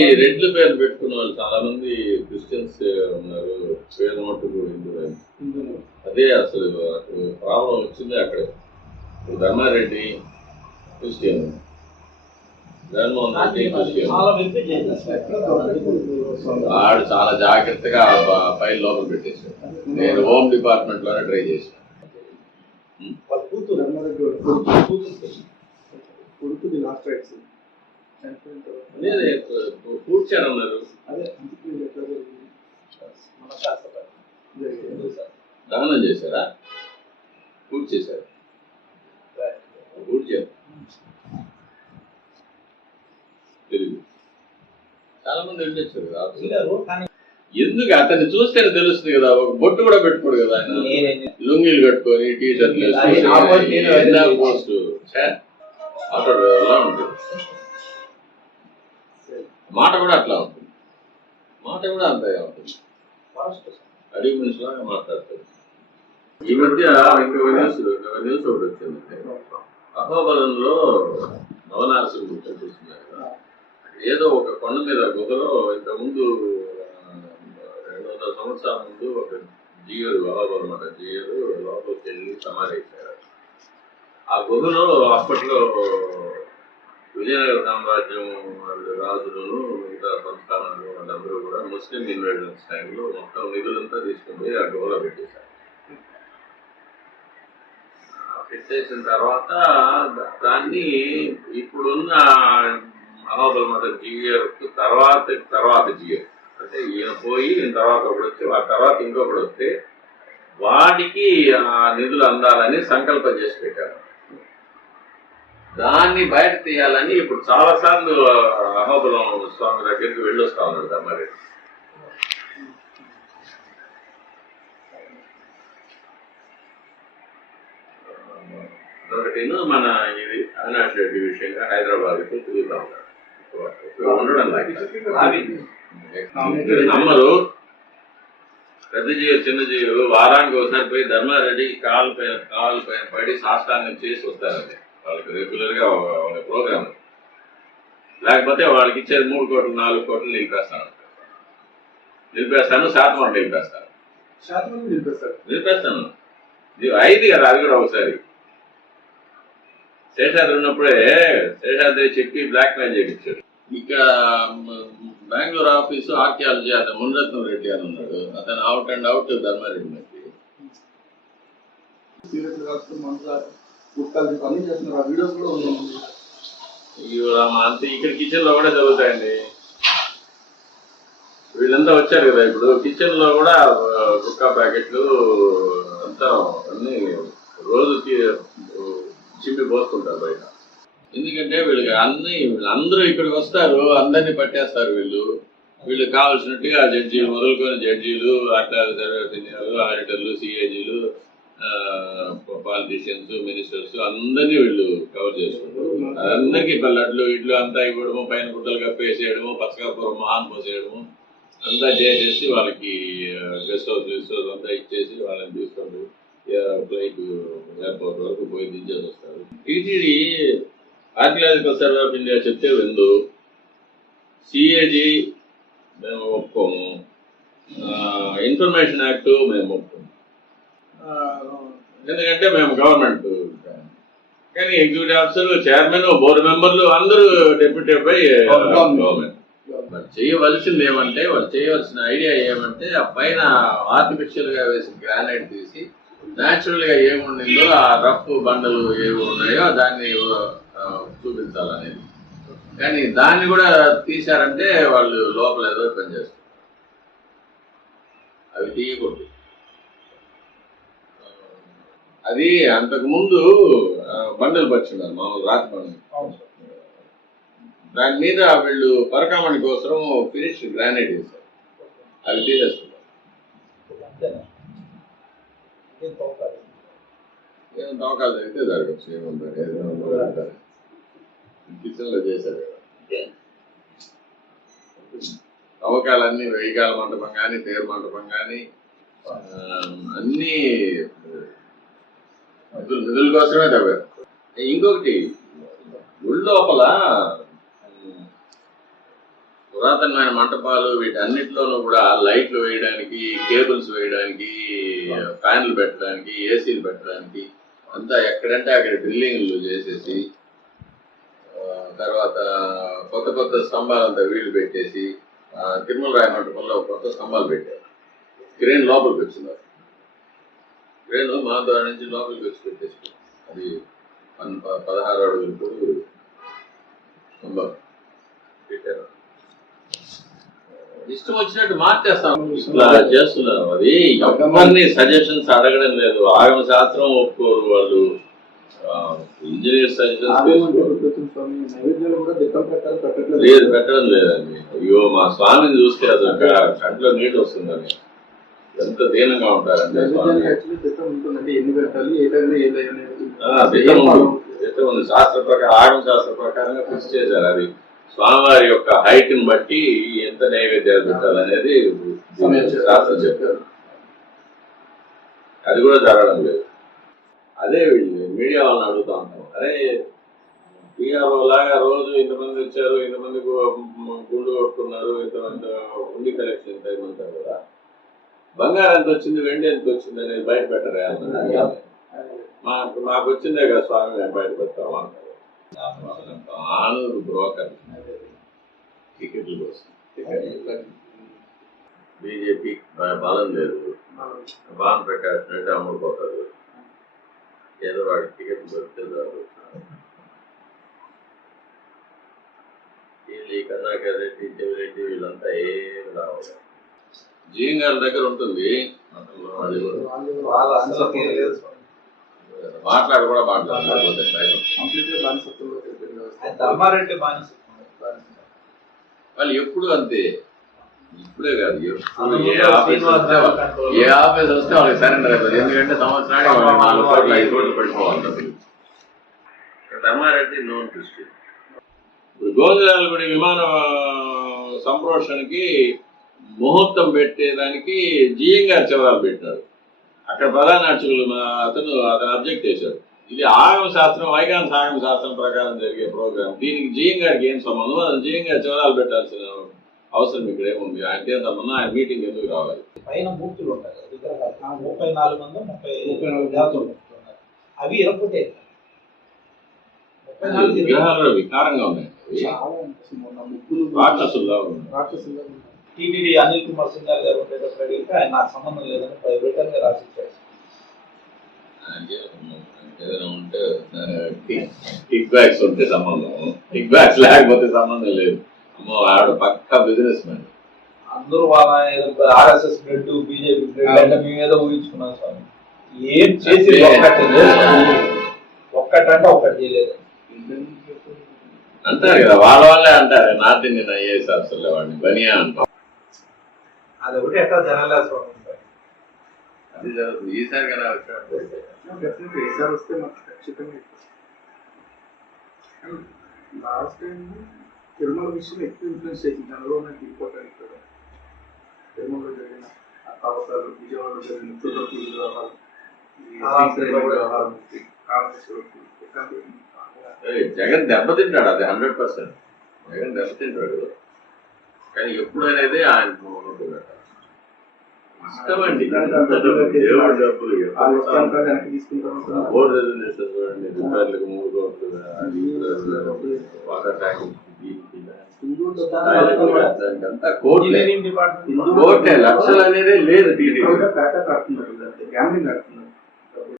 ఈ రెడ్ల పేరు పెట్టుకున్న వాళ్ళు చాలా మంది క్రిస్టియన్స్ ఉన్నారు, పేరు మట్టుకు హిందువులు. అదే అసలు ప్రాబ్లం వచ్చింది అక్కడే. ఇప్పుడు ధర్మారెడ్డి క్రిస్టియన్, జగన్మోహన్ రెడ్డి క్రిస్టియన్. వాడు చాలా జాగ్రత్తగా ఫైల్ లోపల పెట్టేశాడు. నేను హోమ్ డిపార్ట్మెంట్ లోనే ట్రై చేశాను. కూర్చారన్నారు, దహనం చేశారా? పూర్తి చేశారు, పూర్తి చేశారు. తెలియదు, చాలా మంది వెళ్ళొచ్చారు కదా. ఎందుకు అతన్ని చూస్తేనే తెలుస్తుంది కదా. ఒక బొట్టు కూడా పెట్టుకోడు కదా ఆయన. లుంగీలు కట్టుకొని టీ షర్ట్లు పోస్ట్ ఆటోడు ఎలా ఉంటుంది. మాట కూడా అట్లా ఉంటుంది, మాట కూడా అంతగా ఉంటుంది. అడిగి మనిషిలాగా మాట్లాడతాడు. ఈ మధ్య ఇంకొక న్యూస్ ఒకటి వచ్చిందంటే, అహోబలంలో నవనారసింహుడు కనిపిస్తున్నారు కదా. ఏదో ఒక కొండ మీద గుహలో ఇంతకుముందు 200 సంవత్సరాల ముందు ఒక జీయరు, అహోబలం అన్నమాట, జీయరు లోపలికి వెళ్ళి సమాధి. ఆ గుహలో అప్పట్లో విజయనగర సామ్రాజ్యం వాళ్ళు రాజులను, మిగతా సంస్థానాలు వాళ్ళందరూ కూడా ముస్లిం ఇన్వేజన్స్ టైంలో మొత్తం నిధులంతా తీసుకుని ఆ గుహలో పెట్టేశారు. పెట్టేసిన తర్వాత దాన్ని ఇప్పుడున్న అహోబల మత జీయర్ తర్వాత జీయర్ అంటే ఈయన పోయి తర్వాత ఒకడు వచ్చి, ఆ తర్వాత ఇంకొకడు వస్తే వాడికి ఆ నిధులు అందాలని సంకల్పం చేసి పెట్టారు. దాన్ని బయట తీయాలని ఇప్పుడు చాలా సార్లు అహోబలం స్వామి దగ్గరికి వెళ్ళొస్తా ఉన్నాడు ధర్మారెడ్డి. ఒకటి మన ఇది అవినాష్ రెడ్డి విషయంగా హైదరాబాద్కి తిరుగుతా ఉన్నాడు. ఉండడం నమ్మరు. పెద్ద జీవి చిన్న జీవులు వారానికి ఒకసారి పోయి ధర్మారెడ్డి కాలు పైన పడి సాష్టాంగం చేసి వస్తారండి. వాళ్ళకి రెగ్యులర్ గా ఒక ప్రోగ్రామ్. లేకపోతే వాళ్ళకి ఇచ్చేది 3 కోట్లు 4 కోట్లు నిలిపేస్తాను, శాతం నిలిపేస్తాను. అయింది కదా అది కూడా ఒకసారి. శేషాద్రి ఉన్నప్పుడే శేషాద్రి చెప్పి బ్లాక్ మెయిల్ చేయించాడు. ఇక్కడ బెంగళూరు ఆఫీసు ఆర్కియాలజీ అతను మునిరత్నం రెడ్డి అని ఉన్నాడు. అతను అవుట్ అండ్ అవుట్ ధర్మారెడ్డి మధ్య అంత ఇక్కడ కిచెన్ లో కూడా జరుగుతాయండి. వీళ్ళంతా వచ్చారు కదా, ఇప్పుడు కిచెన్ లో కూడా కుక్క ప్యాకెట్లు అంతా అన్ని రోజు చిమ్మి పోస్తుంటారు బయట. ఎందుకంటే వీళ్ళకి అందరూ ఇక్కడికి వస్తారు, అందరినీ పట్టేస్తారు. వీళ్ళు కావాల్సినట్టుగా జడ్జీలు మొదలుకొని జడ్జీలు, అట్లా సీనియర్లు, ఆడిటర్లు, సిఏజీలు, పాలిటీషియన్స్, మినిస్టర్స్ అందరినీ వీళ్ళు కవర్ చేసుకుంటారు. అందరికీ లడ్లు ఇడ్లు అంతా ఇవ్వడము, పైన గుడ్డలు కప్పేసేయడము, పచ్చకాపురం మహాన్ పోసేయడము అంతా చేసేసి వాళ్ళకి గెస్ట్ హౌస్ అంతా ఇచ్చేసి వాళ్ళని తీసుకొని ఫ్లైట్ ఎయిర్పోర్ట్ వరకు పోయి దించేసి వస్తారు. TTD archaeological survey of India చెప్తే వెందు, సిఏజీ మేము ఒప్పుకోము, ఇన్ఫర్మేషన్ యాక్ట్ మేము ఒప్పుకోము. ఎందుకంటే మేము గవర్నమెంట్. కానీ ఎగ్జిక్యూటివ్ ఆఫీసర్, చైర్మన్, బోర్డు మెంబర్లు అందరూ డెప్యూటీ బై గవర్నమెంట్. వాళ్ళు చేయవలసింది ఏమంటే, వాళ్ళు చేయవలసిన ఐడియా ఏమంటే, ఆ పైన ఆర్టిఫిషియల్ గా వేసిన గ్రానైట్ తీసి న్యాచురల్ గా ఏముండిందో ఆ రఫ్ బండలు ఏవి ఉన్నాయో దాన్ని చూపించాలనేది. కానీ దాన్ని కూడా తీశారంటే వాళ్ళు లోపల ఏదో పనిచేస్తారు. అవి తీయకూడదు. అది అంతకు ముందు బండలు పరిచిన్నారు, మామూలు రాతి బండలు. దాని మీద వీళ్ళు పరకామణి కోసం ఫినిష్ గ్రానైట్ వేశారు. అవి తీసేస్తున్నారు. ఏం తవ్వకాలు జరిగితే జరగచ్చు, ఏముంటారు కిచెన్ లో చేశారు కదా. తవ్వకాలన్నీ వెయ్యకాల మంటపం కానీ, తేరు మంటపం కానీ అన్నీ నిధుల కోసమే తవ్వారు. ఇంకొకటి గుడి లోపల పురాతనమైన మంటపాలు వీటన్నిటిలోనూ కూడా లైట్లు వేయడానికి, కేబుల్స్ వేయడానికి, ఫ్యాన్లు పెట్టడానికి, ఏసీలు పెట్టడానికి అంతా ఎక్కడంటే అక్కడ డ్రిల్లింగ్లు చేసేసి తర్వాత కొత్త కొత్త స్తంభాలంతా వీళ్ళు పెట్టేసి తిరుమల రాయ మంటపంలో కొత్త స్తంభాలు పెట్టారు. క్రేన్ లోపలికి వచ్చింది. క్రేన్ మా ద్వారా నుంచి లోపలికి వచ్చి పెట్టేసి అది 16 అడుగులు పొడుగు స్తంభాలు పెట్టారు. ఇష్టం వచ్చినట్టు మార్చేస్తాం, ఇట్లా చేస్తున్నారు. అది ఎవరిని సజెషన్స్ అడగడం లేదు. ఆగమ శాస్త్రం ఒప్పుకోరు వాళ్ళు, ఇంజనీర్ సజెషన్స్ లేదు, పెట్టడం లేదండి. అయ్యో మా స్వామిని చూస్తే అసలు కంట్లో నీళ్ళు వస్తుందని ఎంత దీనంగా ఉంటారంటే ఉంది. శాస్త్ర ప్రకారం, ఆగమ శాస్త్ర ప్రకారంగా ఫిక్స్ చేశారు. అది స్వామివారి యొక్క హైట్ ని బట్టి ఎంత నైవేద్యాలు పెట్టాలనేది శాస్త్రం చెప్పారు. అది కూడా జరగడం లేదు. అదే మీడియా వాళ్ళని అడుగుతా ఉంటాం, అరే టీఆర్ఓ లాగా రోజు ఇంతమంది వచ్చారు, ఇంతమంది గుండు కొట్టుకున్నారు, ఇంతమంది ఉండి కలెక్షన్ ఎంత అయిమంటారు కదా, బంగారం ఎంత వచ్చింది, వెండి ఎంత వచ్చింది అనేది బయట పెట్టరే అన్నారు. మాకు వచ్చిందే కదా స్వామి, మేము బయట పెడతాము అంటారు. ఆనూరు బ్రోకర్ టికెట్ల కోసం బీజేపీ బలం లేదు, భాను ప్రకాష్ రెడ్డి అమ్ముడుపోతారు, ఏదో వాడికి టికెట్ దొరికితే వీళ్ళు ఈ కర్ణాకర్ రెడ్డి, చెవిరెడ్డి వీళ్ళంతా ఏమి రావాలి. జీఎం గారి దగ్గర ఉంటుంది మాట్లాడు కూడా మాట్లాడలేదు. వాళ్ళు ఎప్పుడు అంతే, ఇప్పుడే కాదు, ఏ ఆఫీస్ వస్తే వాళ్ళకి సరెండర్ అయిపోతుంది. ఎందుకంటే సంవత్సరానికి 4 కోట్లు 5 కోట్లు పడిపోవాలి. Dharmareddy known Christian. ఇప్పుడు గోవిందరాజులగూడ విమాన సంప్రోషణకి ముహూర్తం పెట్టేదానికి జీఎం గారు చివరాలు పెట్టినాడు. అక్కడ ప్రధాన అర్చకులు అతను అబ్జెక్ట్ చేశాడు. ఇది ఆగమ శాస్త్రం, వైకాంత ఆగమ శాస్త్రం ప్రకారం జరిగే ప్రోగ్రామ్, దీనికి జీఎం గారికి ఏం సంబంధం? అది జీఎం గారు చివరాలు పెట్టాల్సిన అవసరం ఇక్కడ ఏముంది? ఆయనకి ఏం సంబంధం? ఆయన మీటింగ్ ఎందుకు రావాలి? పైన మూర్తులు ఉంటాయి, 34 మంది 34 దేవతలు అవి ఇరకపోతే విగ్రహాలు వికారంగా ఉన్నాయి, రాక్షసుల్లా ఉన్నాయి. టీటీడీ అనిల్ కుమార్ సింగ్ గారు ఉండేటప్పుడు అడిగితే ఆయన నాకు సంబంధం లేదని రిటర్న్ గా రాసిచ్చారు. ఏదైనా ఉంటే కిక్ బ్యాక్స్ ఉంటే సంబంధం, కిక్ బ్యాక్స్ లేకపోతే సంబంధం లేదు. అమ్మో ఆవిడ పక్కా బిజినెస్ మ్యాన్. అందరూ వాళ్ళ ఆర్ఎస్ఎస్ బ్లడ్, బీజేపీ బ్లడ్ అంటే మేము ఏదో ఊహించుకున్నాం స్వామి. ఏం చేసి ఒక్కటంటే ఒక్కటి చేయలేదు అంటారు కదా, వాళ్ళే అంటారు. నార్త్ ఇండియన్ ఐఏఎస్ ఆఫీసర్లే వాడిని బనియా అంటారు. అది ఒకటి ఎట్లా జనాలు అది జరుగుతుంది. ఈసారి కదా ఈసారి వస్తే మాకు ఖచ్చితంగా లాస్ట్ టైం తిరుమల విషయం ఎక్కువ ఇన్ఫ్లుయెన్స్ చేసింది. అందులో నాకు ఇంపార్టెంట్ కదా, తిరుమలలో జరిగిన అవసరాలు, విజయవాడలో జరిగిన చుట్టూ వ్యవహారం, జగన్ దెబ్బతింటాడు. అది 100% జగన్ దెబ్బతింటాడు. కానీ ఎప్పుడు అనేది ఆయన ఇష్టమండి. దేవుడు డబ్బులు బోర్డు రెజల్యూషన్ చూడండి, రిపేర్లకు 3 కోట్లు, వాటర్ ట్యాంక్ దానికంతా కోట్లే, లక్షలు అనేది లేదు. టీడీపీ